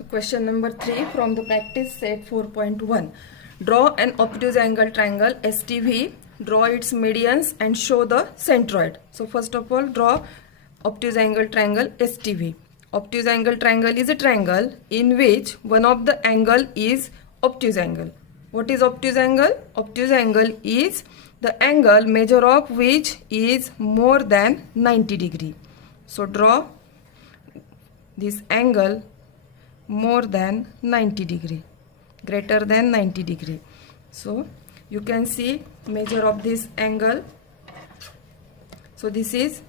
So question number 3 from the practice set 4.1. Draw an obtuse angle triangle STV, draw its medians and show the centroid. So first of all, draw obtuse angle triangle STV. Obtuse angle triangle is a triangle in which one of the angle is obtuse angle. What is obtuse angle? Obtuse angle is the angle measure of which is more than 90 degree. So draw this angle more than 90 degree, greater than 90 degree. So you can see measure of this angle. So this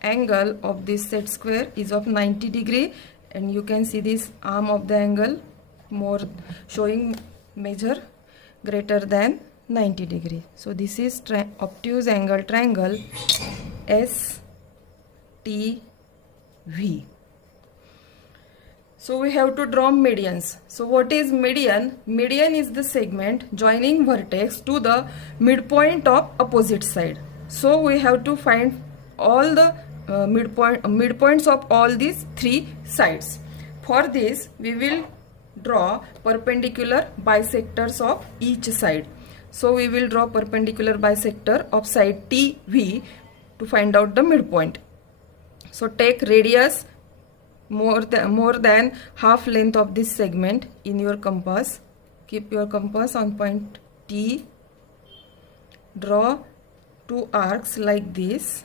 angle of this set square is of 90 degree, and you can see this arm of the angle more showing measure greater than 90 degree. So this is obtuse angle triangle STV. So we have to draw medians. So what is median? Median is the segment joining vertex to the midpoint of opposite side. So we have to find all the midpoints of all these three sides. For this we will draw perpendicular bisectors of each side. So we will draw perpendicular bisector of side TV to find out the midpoint. So take radius more than half length of this segment in your compass. Keep your compass on point T. Draw two arcs like this.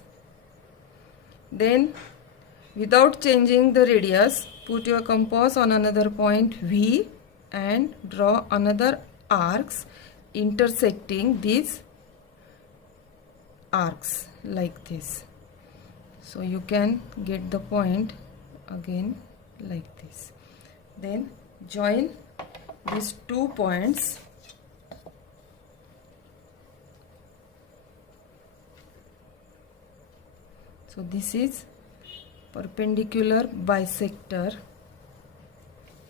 Then without changing the radius, put your compass on another point V and draw another arcs intersecting these arcs like this. So you can get the point again like this. Then join these 2 points. So this is perpendicular bisector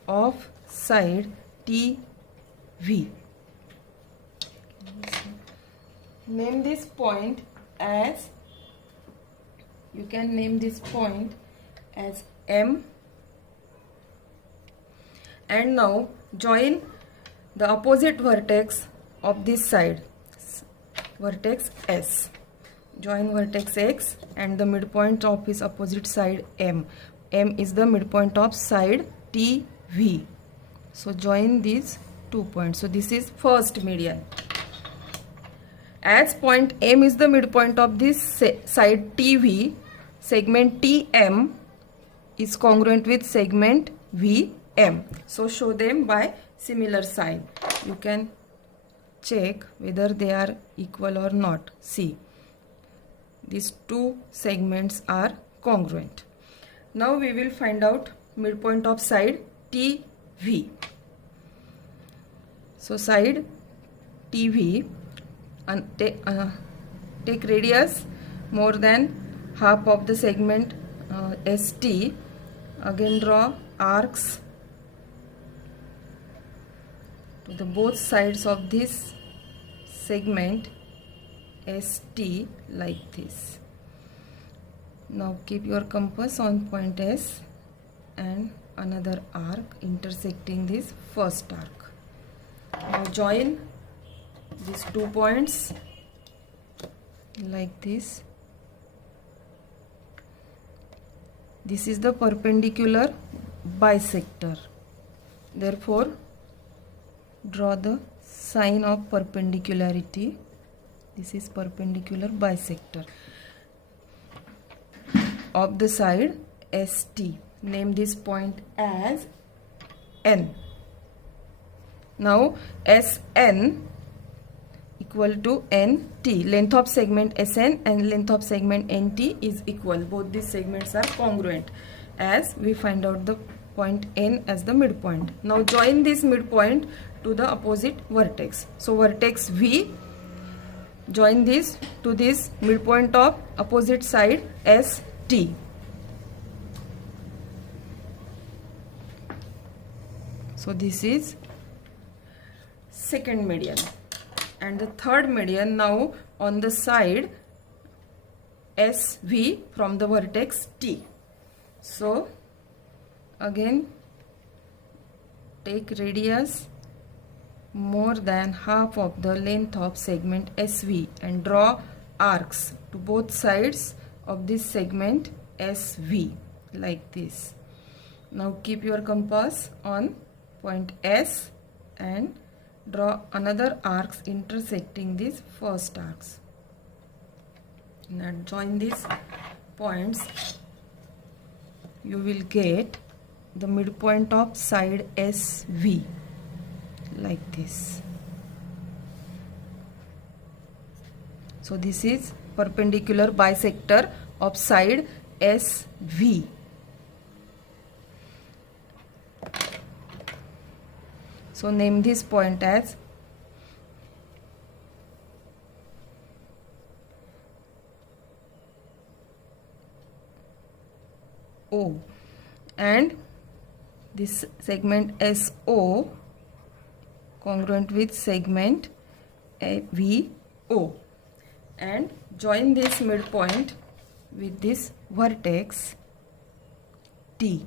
of side TV. Name this point as, you can name this point as M, and now join the opposite vertex of this side, vertex S. Join vertex X and the midpoint of its opposite side M. M is the midpoint of side TV. So join these 2 points. So this is first median. As point M is the midpoint of this side TV, segment TM is congruent with segment VM. So show them by similar sign. You can check whether they are equal or not. See, these two segments are congruent. Now we will find out midpoint of side TV. So side TV, and take radius more than half of the segment ST. Again draw arcs to the both sides of this segment ST like this. Now keep your compass on point S and another arc intersecting this first arc. Now join these 2 points like this. This is the perpendicular bisector. Therefore, draw the sign of perpendicularity. This is perpendicular bisector of the side ST. Name this point as N. Now SN equal to NT. Length of segment SN and length of segment NT is equal. Both these segments are congruent, as we find out the point N as the midpoint. Now join this midpoint to the opposite vertex. So vertex V, join this to this midpoint of opposite side ST. So this is second median. And the third median now on the side SV from the vertex T. So again take radius more than half of the length of segment SV and draw arcs to both sides of this segment SV like this. Now keep your compass on point S and draw another arcs intersecting these first arcs. Now join these points. You will get the midpoint of side SV like this. So this is perpendicular bisector of side SV. So name this point as O, and this segment SO congruent with segment VO, and join this midpoint with this vertex T.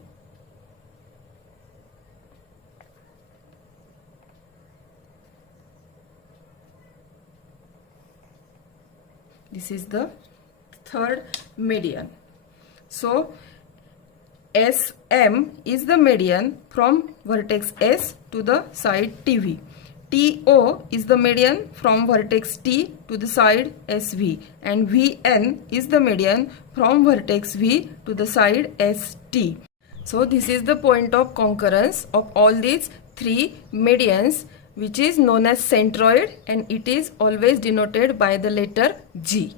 This is the third median. So SM is the median from vertex S to the side TV. TO is the median from vertex T to the side SV, and VN is the median from vertex V to the side ST. So this is the point of concurrence of all these three medians, which is known as centroid, and it is always denoted by the letter G.